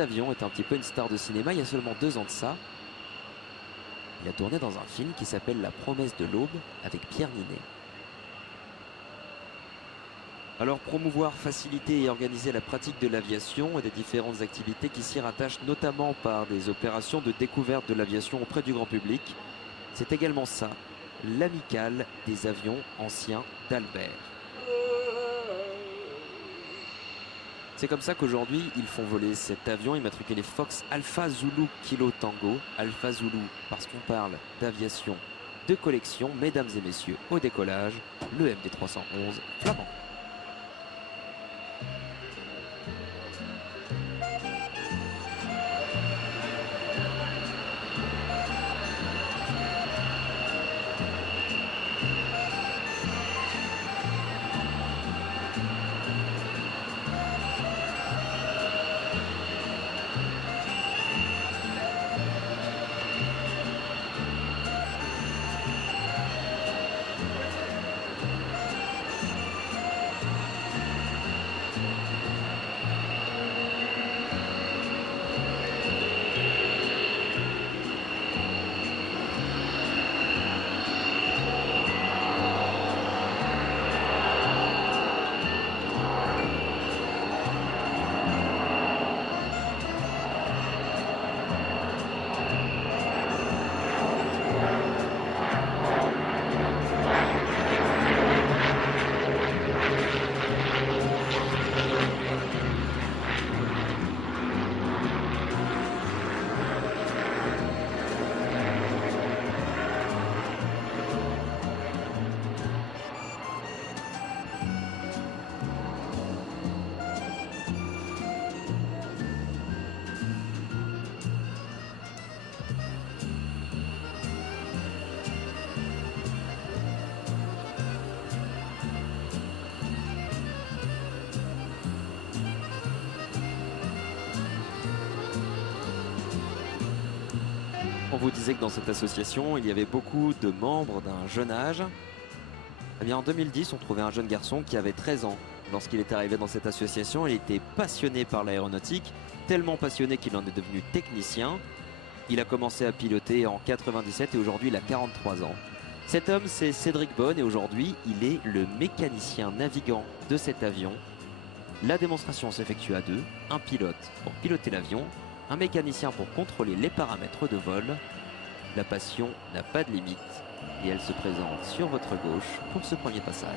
Avion est un petit peu une star de cinéma. Il y a seulement 2 ans de ça, il a tourné dans un film qui s'appelle La promesse de l'aube avec Pierre Ninet. Alors promouvoir, faciliter et organiser la pratique de l'aviation et des différentes activités qui s'y rattachent, notamment par des opérations de découverte de l'aviation auprès du grand public, c'est également ça, l'amicale des avions anciens d'Albert. C'est comme ça qu'aujourd'hui, ils font voler cet avion immatriculé Fox Alpha Zulu Kilo Tango. Alpha Zulu, parce qu'on parle d'aviation de collection, mesdames et messieurs, au décollage, le MD-311 Flamand. On vous disait que dans cette association, il y avait beaucoup de membres d'un jeune âge. Eh bien, en 2010, on trouvait un jeune garçon qui avait 13 ans. Lorsqu'il est arrivé dans cette association, il était passionné par l'aéronautique, tellement passionné qu'il en est devenu technicien. Il a commencé à piloter en 97 et aujourd'hui il a 43 ans. Cet homme, c'est Cédric Bonne et aujourd'hui, il est le mécanicien navigant de cet avion. La démonstration s'effectue à 2, un pilote pour piloter l'avion, un mécanicien pour contrôler les paramètres de vol. La passion n'a pas de limite et elle se présente sur votre gauche pour ce premier passage.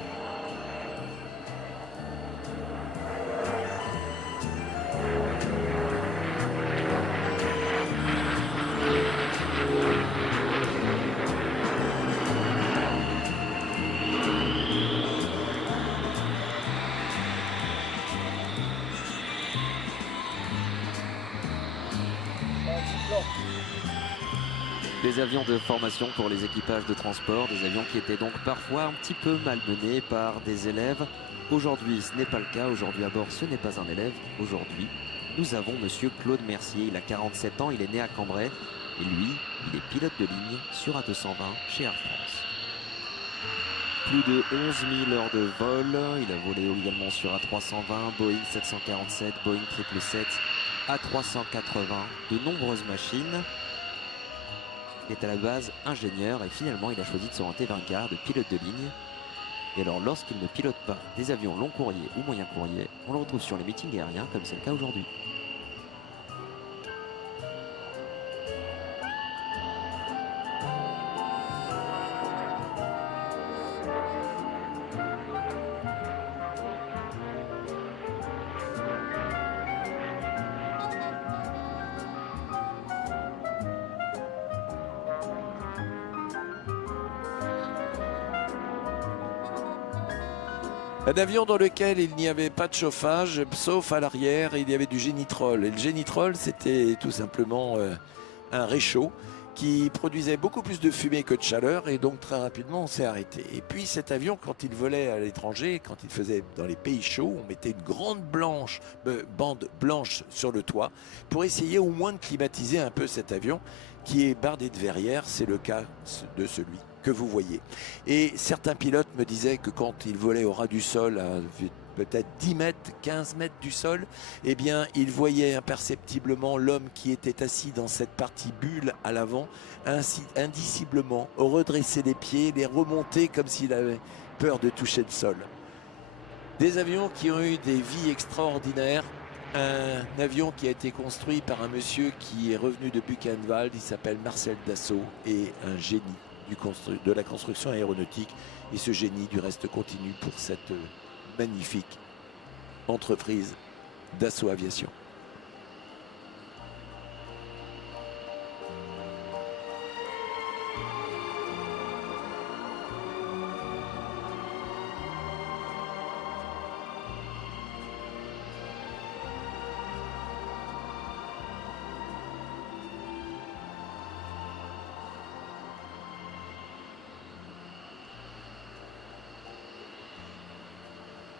Des avions de formation pour les équipages de transport, des avions qui étaient donc parfois un petit peu malmenés par des élèves. Aujourd'hui, ce n'est pas le cas. Aujourd'hui, à bord, ce n'est pas un élève. Aujourd'hui, nous avons monsieur Claude Mercier. Il a 47 ans, il est né à Cambrai. Et lui, il est pilote de ligne sur A220 chez Air France. Plus de 11 000 heures de vol. Il a volé également sur A320, Boeing 747, Boeing 777, A380, de nombreuses machines. Il est à la base ingénieur et finalement il a choisi de s'orienter vers une carrière de pilote de ligne. Et alors lorsqu'il ne pilote pas des avions long courrier ou moyen courrier, on le retrouve sur les meetings aériens comme c'est le cas aujourd'hui. Un avion dans lequel il n'y avait pas de chauffage, sauf à l'arrière, il y avait du génitrol. Et le génitrol, c'était tout simplement un réchaud qui produisait beaucoup plus de fumée que de chaleur et donc très rapidement on s'est arrêté. Et puis cet avion, quand il volait à l'étranger, quand il faisait dans les pays chauds, on mettait une grande bande blanche sur le toit pour essayer au moins de climatiser un peu cet avion qui est bardé de verrières. C'est le cas de celui que vous voyez. Et certains pilotes me disaient que quand ils volaient au ras du sol à peut-être 10 mètres, 15 mètres du sol, eh bien, il voyait imperceptiblement l'homme qui était assis dans cette partie bulle à l'avant, indiciblement redresser les pieds, les remonter comme s'il avait peur de toucher le sol. Des avions qui ont eu des vies extraordinaires. Un avion qui a été construit par un monsieur qui est revenu de Buchenwald, il s'appelle Marcel Dassault, et un génie de la construction aéronautique. Et ce génie, du reste, continue pour cette magnifique entreprise Dassault Aviation.